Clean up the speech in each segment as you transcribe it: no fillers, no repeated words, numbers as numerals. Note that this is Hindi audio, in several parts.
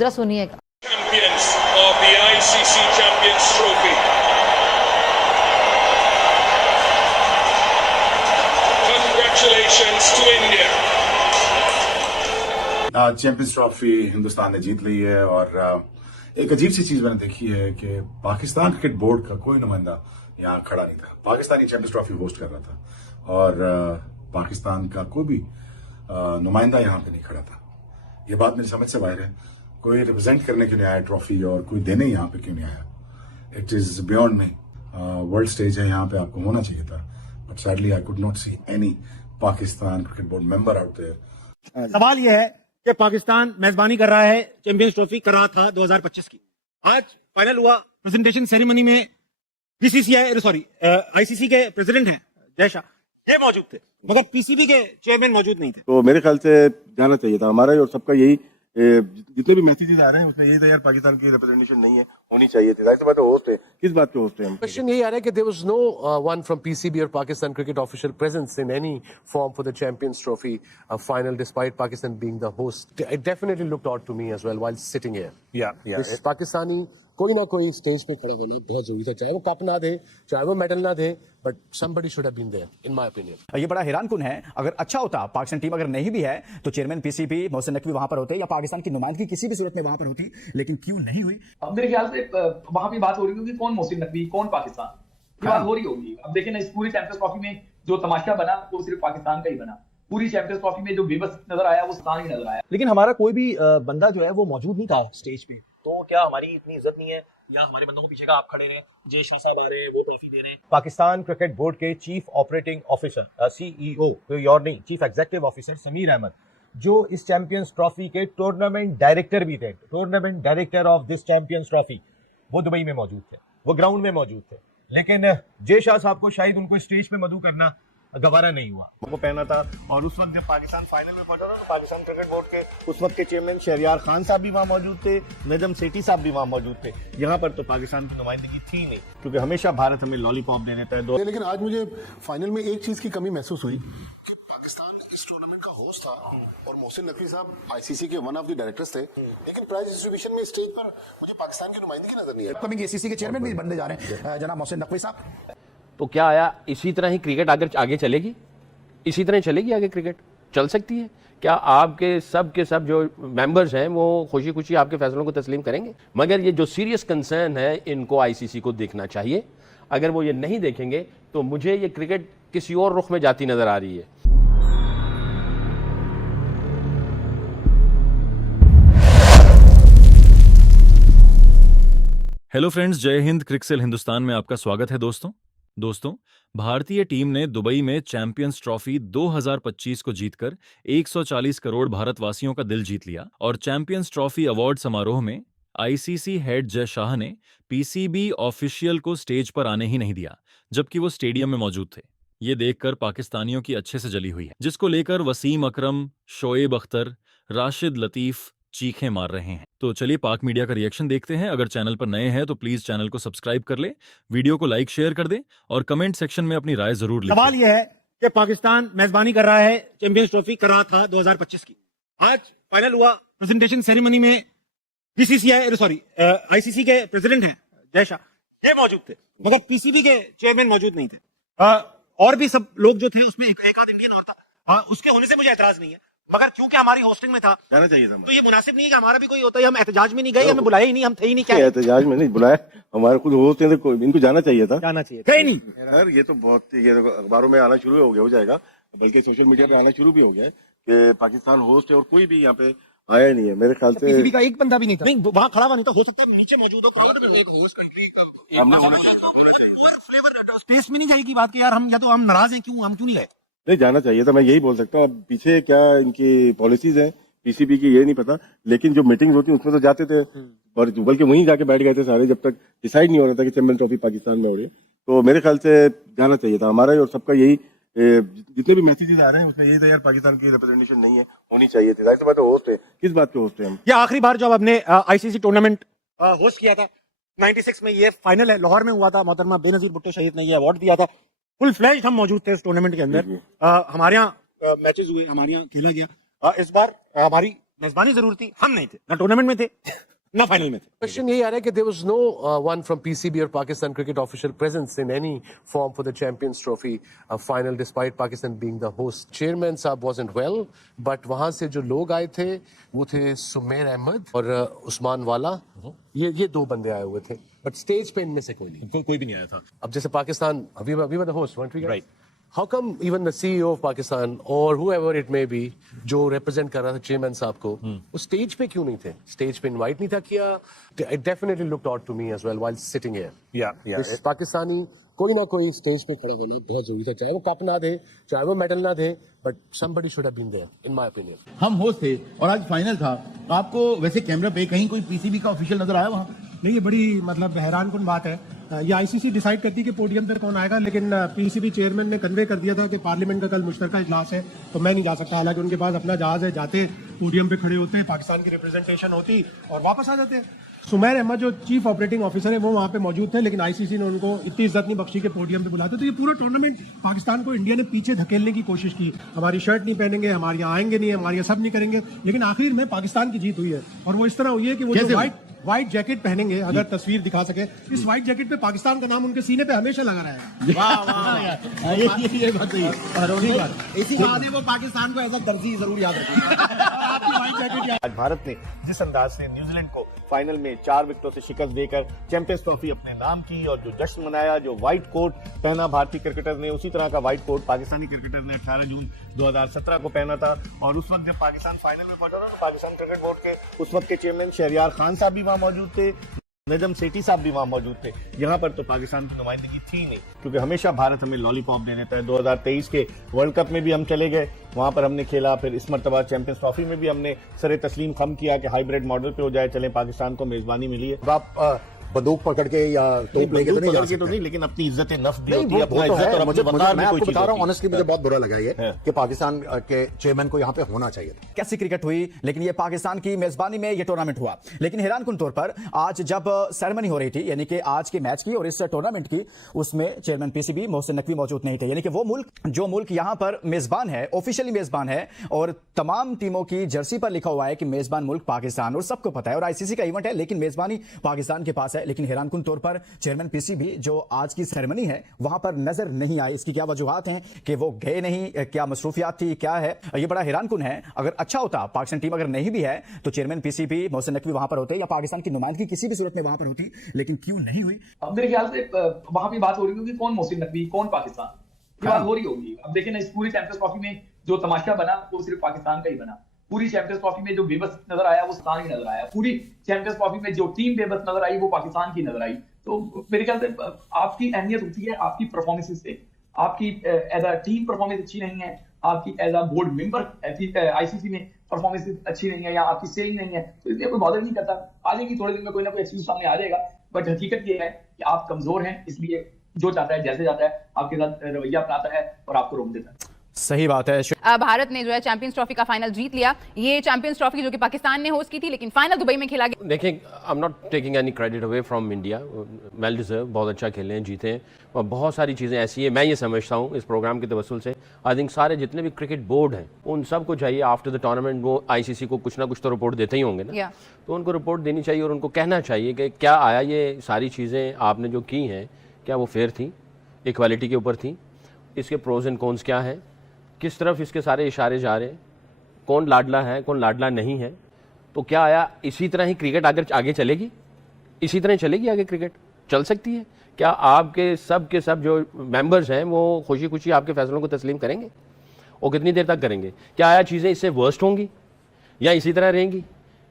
जरा सुनिएगा। Champions of the ICC Champions Trophy. Congratulations to India. Champions trophy Hindustan ने जीत ली है और एक अजीब सी चीज मैंने देखी है कि पाकिस्तान क्रिकेट बोर्ड का कोई नुमाइंदा यहाँ खड़ा नहीं था। पाकिस्तानी चैंपियंस ट्रॉफी होस्ट कर रहा था और पाकिस्तान का कोई भी नुमाइंदा यहाँ पे नहीं खड़ा था। ये बात मेरी समझ से बाहर है। कोई रिप्रेजेंट करने क्यों नहीं आया ट्रॉफी और कोई देने यहाँ पे क्यों नहीं आया। It is beyond me. World stage है, यहाँ पे आपको होना चाहिए था, but sadly I could not see any Pakistan cricket Board member out there. सवाल यह है कि पाकिस्तान मेजबानी कर रहा है, चैंपियंस ट्रॉफी कर रहा था 2025 की। आज फाइनल हुआ, प्रेजेंटेशन सेरेमनी में आईसीसी के प्रेसिडेंट हैं जय शाह, ये मौजूद थे, मगर पीसीबी के चेयरमैन मौजूद नहीं थे। तो मेरे ख्याल से जाना चाहिए था। हमारा और सबका यही जितने भी मैसेजेस आ रहे हैं उसमें यही था यार, पाकिस्तान की रिप्रेजेंटेशन नहीं है, होनी चाहिए थी। जाहिर सी बात है, होस्ट है, किस बात के होस्ट है हम? क्वेश्चन यही आ रहा है कि there was no one from PCB और Pakistan cricket official presence in any form for the Champions Trophy final despite Pakistan being the host. It definitely looked out to me as well while sitting here. Pakistani कोई ना कोई स्टेज पे खड़ा होना बहुत जरूरी था, चाहे वो कप ना दे, चाहे वो मेडल ना दे, but somebody should have been there in my opinion. ये बड़ा हैरानकुन है। अगर अच्छा होता, पाकिस्तान टीम अगर नहीं भी है तो चेयरमैन पीसीबी मोहसिन नकवी वहां पर होते या पाकिस्तान की नुमाइंदगी किसी भी सूरत में वहां पर होती, लेकिन क्यों नहीं हुई? अब मेरे ख्याल से वहां भी बात हो रही होगी कौन मोहसिन नकवी, कौन पाकिस्तान, ये बात हो रही होगी। अब देखें ना, इस पूरी चैंपियंस ट्रॉफी में जो तमाशा बना वो सिर्फ पाकिस्तान का ही बना। पूरी चैंपियंस ट्रॉफी में जो बेबस नजर आया वो पाकिस्तान ही नजर आया। लेकिन हमारा कोई भी बंदा जो है वो मौजूद नहीं था स्टेज पे, तो क्या हमारी इतनी इज्जत नहीं है या हमारे बंदों को पीछे का आप खड़े रहे, जय शाह साहब आ रहे हैं, वो ट्रॉफी दे रहे हैं? पाकिस्तान क्रिकेट बोर्ड के चीफ ऑपरेटिंग ऑफिसर सीईओ और नहीं chief executive officer Sameer Ahmed, जो इस चैंपियंस ट्रॉफी के टूर्नामेंट डायरेक्टर भी थे, tournament director of this Champions Trophy, वो दुबई में मौजूद थे, वो ग्राउंड में मौजूद थे। लेकिन जय शाह साहब को शायद उनको स्टेज पे मधु करना गवारा नहीं हुआ। वो पहना था और उस वक्त जब पाकिस्तान फाइनल में पहुंचा था तो पाकिस्तान क्रिकेट बोर्ड के उस वक्त के चेयरमैन शहरयार खान साहब भी वहां मौजूद थे, नजम सेठी साहब भी वहां मौजूद थे। यहाँ पर तो पाकिस्तान की नुमाइंदगी थी नहीं, क्योंकि हमेशा भारत हमें लॉलीपॉप दे देता है। लेकिन आज मुझे फाइनल में एक चीज की कमी महसूस हुई कि पाकिस्तान इस टूर्नामेंट का होस्ट था और मोहसिन नकवी साहब आईसीसी के वन ऑफ द डायरेक्टर्स थे, लेकिन प्राइज डिस्ट्रीब्यूशन में स्टेज पर मुझे पाकिस्तान की नुमाइंदगी नजर नहीं आई। अपकमिंग एसीसी के चेयरमैन भी बनने जा रहे हैं जनाब मोहसिन नकवी साहब। तो क्या आया इसी तरह ही क्रिकेट आगे चलेगी? इसी तरह चलेगी आगे क्रिकेट? चल सकती है क्या? आपके सब के सब जो मेंबर्स हैं वो खुशी खुशी आपके फैसलों को तस्लीम करेंगे? मगर ये जो सीरियस कंसर्न है इनको आईसीसी को देखना चाहिए। अगर वो ये नहीं देखेंगे तो मुझे ये क्रिकेट किसी और रुख में जाती नजर आ रही है। हेलो फ्रेंड्स, जय हिंद। क्रिकसेल हिंदुस्तान में आपका स्वागत है दोस्तों, भारतीय टीम ने दुबई में चैंपियंस ट्रॉफी 2025 को जीतकर 140 करोड़ भारतवासियों का दिल जीत लिया और चैंपियंस ट्रॉफी अवार्ड समारोह में आईसीसी हेड जय शाह ने पीसीबी ऑफिशियल को स्टेज पर आने ही नहीं दिया, जबकि वो स्टेडियम में मौजूद थे। ये देखकर पाकिस्तानियों की अच्छे से जली हुई है, जिसको लेकर वसीम अकरम, शोएब अख्तर, राशिद लतीफ चीखें मार रहे हैं। तो चलिए पाक मीडिया का रिएक्शन देखते हैं। अगर चैनल पर नए हैं तो प्लीज चैनल को सब्सक्राइब कर ले, वीडियो को लाइक शेयर कर दे और कमेंट सेक्शन में अपनी राय जरूर लिखें। सवाल यह है कि पाकिस्तान मेजबानी कर रहा है, चैंपियंस ट्रॉफी कर रहा था 2025 की। आज फाइनल हुआ, प्रेजेंटेशन सेरेमनी में आईसीसी के प्रेसिडेंट हैं जय शाह, ये मौजूद थे, मगर पीसीबी के चेयरमैन मौजूद नहीं थे। और भी सब लोग जो थे उसमें एक आध इंडियन और था। उसके होने से मुझे एतराज नहीं है, मगर क्योंकि हमारी होस्टिंग में था जाना चाहिए था। तो ये मुनासिब नहीं है कि हमारा भी कोई होता है। हम एहतजाज में नहीं गए, हमें बुलाया ही नहीं, हम थे ही नहीं। क्या एहतजाज में नहीं बुलाया, हमारे खुद होस्ट हैं, इनको जाना चाहिए था, जाना चाहिए थे नहीं यार। ये तो बहुत, ये अखबारों में आना शुरू हो जाएगा, बल्कि सोशल मीडिया पे आना शुरू भी हो गया है कि पाकिस्तान होस्ट है और कोई भी यहाँ पे आया नहीं है। मेरे ख्याल से पीसीबी का एक बंदा भी नहीं था, नहीं वहां खड़ा हुआ नहीं था। हो सकता है नीचे मौजूद हो, स्पेस में नहीं जाएगी बात कि यार हम या तो हम नाराज हैं, हम क्यों नहीं गए? नहीं, जाना चाहिए था, मैं यही बोल सकता हूँ। अब पीछे क्या इनकी पॉलिसीज हैं पीसीबी की ये नहीं पता, लेकिन जो मीटिंग होती है उसमें तो जाते थे और बल्कि वहीं जाके बैठ गए थे सारे, जब तक डिसाइड नहीं हो रहा था कि चैंपियंस ट्रॉफी पाकिस्तान में हो रही है। तो मेरे ख्याल से जाना चाहिए था। हमारा और सबका यही जितने भी मैसेजेस आ रहे हैं उसमें यही था यार, पाकिस्तान की रिप्रेजेंटेशन नहीं है, होनी चाहिए थी। जाहिर सी बात है, होस्ट है, किस बात के होस्ट है हम? ये आखिरी बार जब आपने आईसीसी टूर्नामेंट होस्ट किया था 96 में, ये फाइनल है लाहौर में हुआ था। मोहतरमा बेनजीर भुट्टो शहीद ने ये अवार्ड दिया था। फुल फ्लैश हम मौजूद थे इस टूर्नामेंट के अंदर। हमारे यहाँ मैचेस हुए, हमारे यहाँ खेला गया। इस बार हमारी मेजबानी जरूर थी, हम नहीं थे, ना टूर्नामेंट में थे ना फाइनल में थे। Question ये आ रहा है कि there was no one from PCB or Pakistan cricket official presence in any form for the Champions Trophy final, despite Pakistan being the host. Chairman साहब wasn't well, but वहाँ से जो लोग आए थे वो थे सुमेर अहमद और उस्मान वाला, ये दो बंदे आए हुए थे, बट स्टेज पे इनमें से कोई नहीं, कोई भी नहीं आया था। अब जैसे Pakistan we were the host, weren't we? Right. How come even the CEO of Pakistan or whoever it may be जो represent कर रहा था चेयरमैन साहब को, वो स्टेज पे क्यों नहीं थे? स्टेज पे इनवाइट नहीं था किया? It definitely looked odd to me as well while sitting here. Yeah. Pakistani कोई ना कोई स्टेज पे खड़ा होना बहुत जरूरी था, चाहे वो कप ना दे, चाहे वो मेडल ना दे, but somebody should have been there, in my opinion. हम होस्ट थे और आज फाइनल था, आपको वैसे कैमरा पे कहीं कोई पीसीबी का ऑफिशियल नजर आया वहाँ? नहीं, ये बड़ी मतलब हैरान कुन बात है। ये आईसीसी डिसाइड करती है कि पोडियम पर कौन आएगा, लेकिन पीसीबी चेयरमैन ने कन्वे कर दिया था कि पार्लियामेंट का कल मुश्तरका इजलास है तो मैं नहीं जा सकता। हालांकि उनके पास अपना जहाज है, जाते पोडियम पे खड़े होते, पाकिस्तान की रिप्रेजेंटेशन होती और वापस आ जाते। सुमेर अहमद जो चीफ ऑपरेटिंग ऑफिसर है वो वहां पे मौजूद थे, लेकिन आईसीसी ने उनको इतनी इज्जत नहीं बख्शी के पोडियम पे बुलाते। तो ये पूरा टूर्नामेंट पाकिस्तान को इंडिया ने पीछे धकेलने की कोशिश की, हमारी शर्ट नहीं पहनेंगे, हमारे यहाँ आएंगे नहीं, हमारे यहाँ सब नहीं करेंगे, लेकिन आखिर में पाकिस्तान की जीत हुई है। और वो इस तरह हुई है कि वो जो व्हाइट जैकेट पहनेंगे, अगर तस्वीर दिखा सके, इस व्हाइट जैकेट पे पाकिस्तान का नाम उनके सीने पे हमेशा लगा रहेगा। वाह वाह, ये बात सही है। इसी बात है वो पाकिस्तान को एज अ दर्जी जरूर याद रखेगा। आज भारत ने जिस अंदाज से न्यूजीलैंड को फाइनल में 4 विकेटों से शिकस्त देकर चैंपियंस ट्रॉफी अपने नाम की और जो जश्न मनाया, जो व्हाइट कोट पहना भारतीय क्रिकेटर ने, उसी तरह का व्हाइट कोट पाकिस्तानी क्रिकेटर ने 18 जून 2017 को पहना था। और उस वक्त जब पाकिस्तान फाइनल में पहुंचा था तो पाकिस्तान क्रिकेट बोर्ड के उस वक्त के चेयरमैन शहरयार खान साहब भी वहां मौजूद थे, नजम सेठी साहब भी वहां मौजूद थे। यहाँ पर तो पाकिस्तान की नुमाइंदगी थी नहीं, क्योंकि हमेशा भारत हमें लॉलीपॉप दे देता है। 2023 के वर्ल्ड कप में भी हम चले गए, वहां पर हमने खेला, फिर इस मर्तबा चैंपियंस ट्रॉफी में भी हमने सरे तस्लीम खम किया कि हाइब्रिड मॉडल पे हो जाए, चले पाकिस्तान को मेजबानी मिली है। आप बंदूक पकड़ के या तोप लेके तो नहीं जा सकते, लेकिन अपनी इज्जत नफ्स भी नहीं, होती है, अपना वो तो इज्जत है। और मुझे अपने मैं वकार में आपको कोई चीज बता रहा हूँ, होती है। ऑनेस्टली मुझे बहुत बुरा लगा ये कि पाकिस्तान के चेयरमैन को यहाँ पे होना चाहिए था। कैसी क्रिकेट हुई, लेकिन ये पाकिस्तान की मेजबानी में ये टूर्नामेंट हुआ। लेकिन हैरानकुन तौर पर आज जब सेरेमनी हो रही थी, यानी कि आज के मैच की और इस टूर्नामेंट की, उसमें चेयरमैन पीसीबी मोहसिन नकवी मौजूद नहीं थे। यानी कि वो मुल्क जो मुल्क यहाँ पर मेजबान है, ऑफिशियली मेजबान है, और तमाम टीमों की जर्सी पर लिखा हुआ है कि मेजबान मुल्क पाकिस्तान, और सबको पता है, और आईसीसी का इवेंट है, लेकिन मेजबानी पाकिस्तान के पास है। लेकिन हैरानकुन तौर पर चेयरमैन पीसीबी जो आज की सेरेमनी है वहां पर नजर नहीं आए। इसकी क्या वजूहात हैं कि वो गए नहीं, क्या मसरूफियात थी, क्या है, ये बड़ा हैरानकुन है। अगर अच्छा होता, पाकिस्तान टीम अगर नहीं भी है तो चेयरमैन पीसीबी मोहसिन नकवी वहां पर होते या पाकिस्तान की नुमाइंदगी किसी भी सूरत में वहां पर होती, लेकिन क्यों नहीं हुई? मेरे ख्याल से वहां भी बात हो रही होगी कौन मोहसिन नकवी, कौन पाकिस्तान, ये बात हो रही होगी। अब देखिए ना, इस पूरी चैंपियंस ट्रॉफी में जो तमाशा बना वो सिर्फ पाकिस्तान का ही बना। पूरी चैंपियंस ट्रॉफी में जो बेबस नजर आया वो पाकिस्तान ही नजर आया। पूरी चैंपियंस ट्रॉफी में जो टीम बेबस नजर आई वो पाकिस्तान की नजर आई। तो मेरे ख्याल से आपकी अहमियत होती है आपकी परफॉर्मेंसेस से। आपकी एज अ टीम परफॉर्मेंस अच्छी नहीं है, आपकी as a board member ICC में परफॉर्मेंस अच्छी नहीं है, या आपकी सेइंग नहीं है, तो इसलिए कोई बॉदर नहीं करता। आ जाएगी थोड़े दिन में, कोई ना कोई चीज सामने आ जाएगा। बट हकीकत ये है कि आप कमजोर हैं, इसलिए जो चाहता है जैसे जाता है आपके साथ रवैया अपनाता है और आपको रोक देता है। सही बात है। भारत ने जो है चैंपियंस ट्रॉफी का फाइनल जीत लिया। ये चैंपियंस ट्रॉफी जो कि पाकिस्तान ने होस्ट की थी, लेकिन फाइनल दुबई में खेला गया। देखिए, I am not taking any credit away from India, well deserve, बहुत अच्छा खेले हैं, जीते हैं। और बहुत सारी चीज़ें ऐसी हैं, मैं ये समझता हूँ इस प्रोग्राम के तवस्सुल से, आई थिंक सारे जितने भी क्रिकेट बोर्ड हैं उन सबको चाहिए आफ्टर द टूर्नामेंट वो आईसीसी को कुछ ना कुछ तो रिपोर्ट देते ही होंगे ना, तो उनको रिपोर्ट देनी चाहिए और उनको कहना चाहिए कि क्या आया, ये सारी चीज़ें आपने जो की हैं क्या वो फेयर थी, इक्वालिटी के ऊपर थी, इसके प्रोज एंड कॉन्स क्या हैं, किस तरफ इसके सारे इशारे जा रहे हैं, कौन लाडला है कौन लाडला नहीं है। तो क्या आया इसी तरह ही क्रिकेट आगे चलेगी, इसी तरह चलेगी आगे क्रिकेट, चल सकती है? क्या आपके सब के सब जो मेंबर्स हैं वो खुशी खुशी आपके फैसलों को तस्लीम करेंगे? और कितनी देर तक करेंगे? क्या आया चीज़ें इससे वर्स्ट होंगी या इसी तरह रहेंगी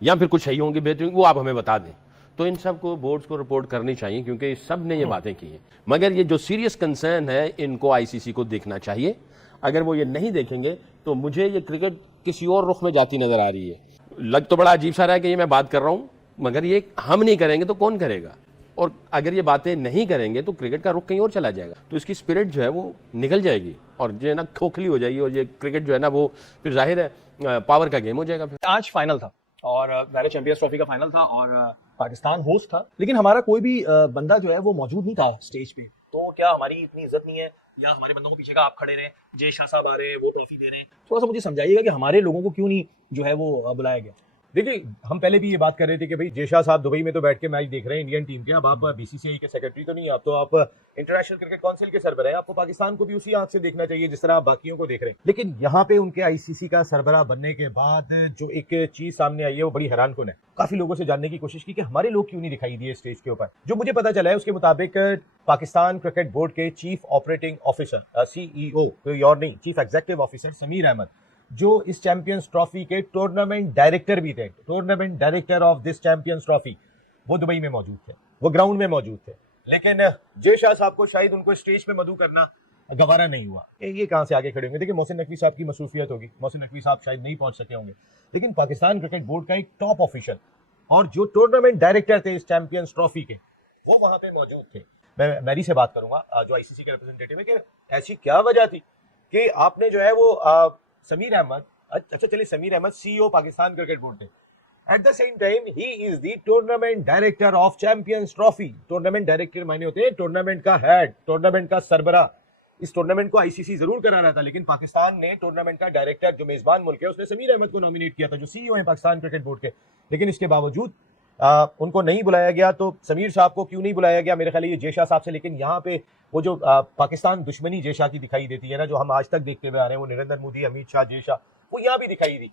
या फिर कुछ सही होंगी, बेहतरीन, वो आप हमें बता दें। तो इन सब को बोर्ड्स को रिपोर्ट करनी चाहिए, क्योंकि सब ने ये बातें की हैं। मगर ये जो सीरियस कंसर्न है इनको आईसीसी को देखना चाहिए। अगर वो ये नहीं देखेंगे तो मुझे ये क्रिकेट किसी और रुख में जाती नजर आ रही है। लग तो बड़ा अजीब सा रहा है कि ये मैं बात कर रहा हूँ, मगर ये हम नहीं करेंगे तो कौन करेगा? और अगर ये बातें नहीं करेंगे तो क्रिकेट का रुख कहीं और चला जाएगा, तो इसकी स्पिरिट जो है वो निकल जाएगी और जो है ना खोखली हो जाएगी, और ये क्रिकेट जो है ना वो फिर जाहिर है पावर का गेम हो जाएगा। फिर आज फाइनल था और पहले चैंपियंस ट्रॉफी का फाइनल था और पाकिस्तान होस्ट था, लेकिन हमारा कोई भी बंदा जो है वो मौजूद नहीं था स्टेज पे। तो क्या हमारी इतनी इज्जत नहीं है या हमारे बंदों को पीछे का आप खड़े रहे, जय शाह साहब आ रहे हैं, वो ट्रॉफी दे रहे हैं। थोड़ा सा मुझे समझाइएगा कि हमारे लोगों को क्यों नहीं जो है वो बुलाया गया। देखिए, हम पहले भी ये बात कर रहे थे कि भाई जय शाह साहब दुबई में तो बैठ के मैच देख रहे हैं इंडियन टीम के। अब आप बीसीसीआई के सेक्रेटरी तो नहीं, आप तो आप इंटरनेशनल क्रिकेट काउंसिल के सरबराह हैं। आपको पाकिस्तान को भी उसी आंख से देखना चाहिए जिस तरह आप बाकियों को देख रहे हैं। लेकिन यहाँ पे उनके आईसीसी का सरबराह बनने के बाद जो एक चीज सामने आई है वो बड़ी हैरानकुन है। काफी लोगों से जानने की कोशिश की कि हमारे लोग क्यों नहीं दिखाई दिए स्टेज के ऊपर। जो मुझे पता चला है उसके मुताबिक पाकिस्तान क्रिकेट बोर्ड के चीफ ऑपरेटिंग ऑफिसर CEO, कोई और नहीं, chief executive officer Sameer Ahmed, जो इस चैंपियंस ट्रॉफी के टूर्नामेंट डायरेक्टर भी थे, tournament director of this Champions Trophy, वो दुबई में मौजूद थे, वो ग्राउंड में मौजूद थे। लेकिन जय शाह साहब को शायद उनको स्टेज पे मधु करना गवारा नहीं हुआ। ये कहां से आगे खड़े होंगे? देखिए, मोहसिन नकवी साहब की मसरूफियत होगी, मोहसिन नकवी साहब शायद नहीं पहुंच सके होंगे, लेकिन पाकिस्तान क्रिकेट बोर्ड का एक टॉप ऑफिशियल और जो टूर्नामेंट डायरेक्टर थे इस चैंपियंस ट्रॉफी के, वो वहां पे मौजूद थे। मैं मैरी से बात करूंगा, जो आईसीसी के रिप्रेजेंटेटिव है, कि ऐसी क्या वजह थी कि आपने जो है वो समीर अहमद, अच्छा चलिए Sameer Ahmed CEO Pakistan cricket board थे, एट द सेम टाइम ही is the tournament director of champions trophy. Tournament director मायने होते हैं टूर्नामेंट का हेड, टूर्नामेंट का सरबराह। इस टूर्नामेंट को आईसीसी जरूर करा रहा था, लेकिन पाकिस्तान ने टूर्नामेंट का डायरेक्टर जो मेजबान मुल्क है उसने समीर अहमद को नॉमिनेट किया था, जो CEO है पाकिस्तान क्रिकेट बोर्ड के। लेकिन इसके बावजूद उनको नहीं बुलाया गया। तो समीर साहब को क्यों नहीं बुलाया गया? मेरे ख्याल ये जय शाह साहब से। लेकिन यहाँ पे वो जो पाकिस्तान दुश्मनी जय शाह की दिखाई देती है ना, जो हम आज तक देखते हुए आ रहे हैं, वो नरेंद्र मोदी, अमित शाह, जय शाह, वो यहाँ भी दिखाई दी।